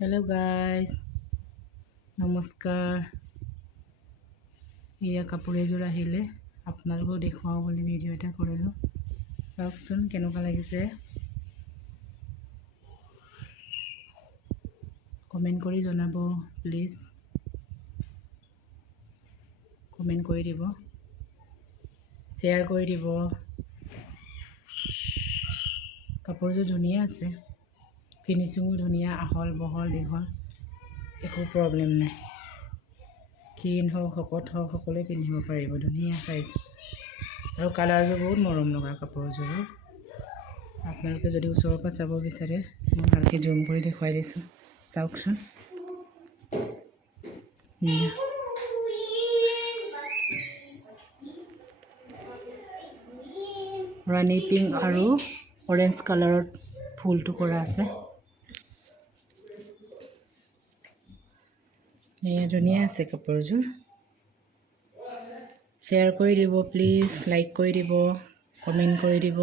Hello' guys, নমস্কাৰ। এয়া কাপোৰ এযোৰ আহিলে, আপোনালোকক দেখুৱাওঁ বুলি ভিডিঅ' এটা কৰিলোঁ। চাওকচোন কেনেকুৱা লাগিছে, কমেণ্ট কৰি জনাব প্লিজ। কমেণ্ট কৰি দিব, শ্বেয়াৰ কৰি দিব। কাপোৰযোৰ ধুনীয়া আছে, ফিনিচিঙো ধুনীয়া, আহল বহল দীঘল, একো প্ৰব্লেম নাই। ক্ষীণ হওক শকত হওক সকলোৱে পিন্ধিব পাৰিব, ধুনীয়া চাইজ। আৰু কালাৰযোৰ বহুত মৰম লগা কাপোৰযোৰৰ। আপোনালোকে যদি ওচৰৰ পৰা চাব বিচাৰে, মই ভালকৈ জুম কৰি দেখুৱাই দিছোঁ, চাওকচোন। ৰাণী পিংক আৰু অৰেঞ্জ কালাৰত ফুলটো কৰা আছে। এয়া ধুনীয়া আছে কাপোৰযোৰ। শ্বেয়াৰ কৰি দিব প্লিজ, লাইক কৰি দিব, কমেণ্ট কৰি দিব।